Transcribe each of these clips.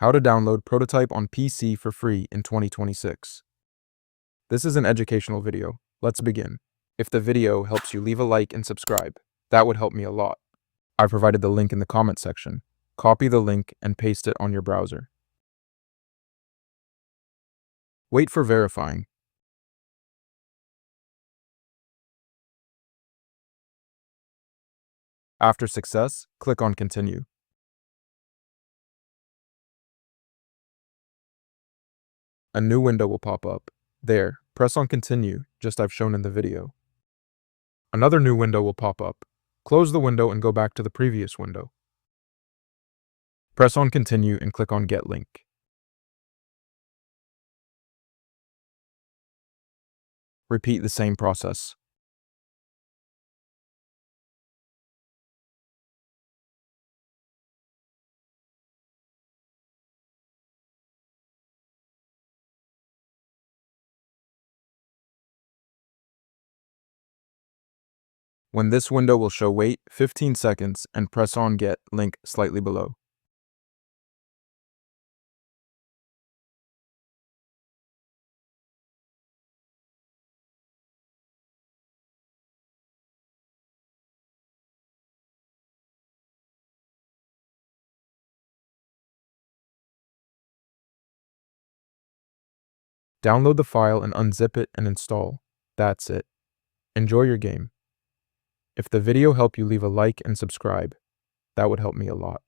How to download Prototype on PC for free in 2026. This is an educational video. Let's begin. If the video helps you, leave a like and subscribe. That would help me a lot. I provided the link in the comment section. Copy the link and paste it on your browser. Wait for verifying. After success, click on Continue. A new window will pop up. There, press on Continue, just I've shown in the video. Another new window will pop up. Close the window and go back to the previous window. Press on Continue and click on Get Link. Repeat the same process. When this window will show, wait 15 seconds and press on Get Link slightly below. Download the file and unzip it and install. That's it. Enjoy your game. If the video helped you, leave a like and subscribe. That would help me a lot.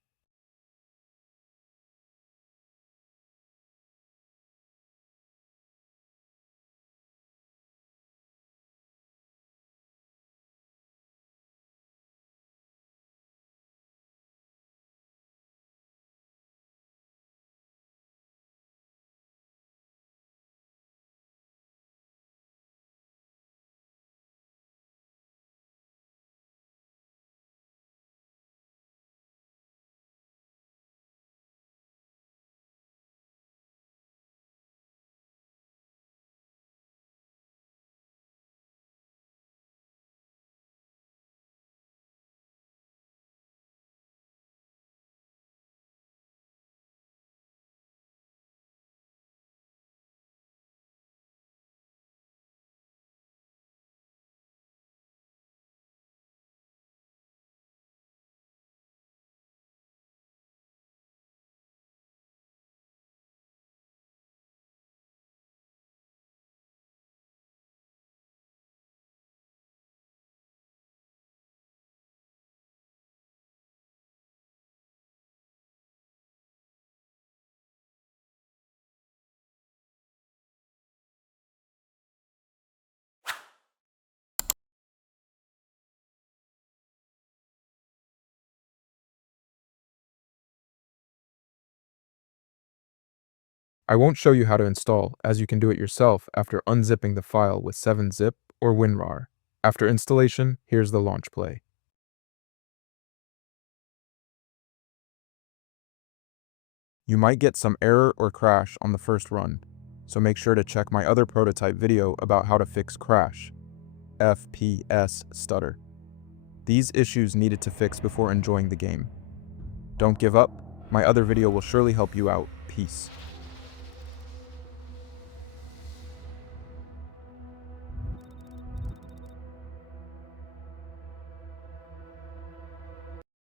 I won't show you how to install, as you can do it yourself after unzipping the file with 7-zip or WinRAR. After installation, here's the launch play. You might get some error or crash on the first run, so make sure to check my other prototype video about how to fix crash, FPS stutter. These issues needed to fix before enjoying the game. Don't give up, my other video will surely help you out. Peace.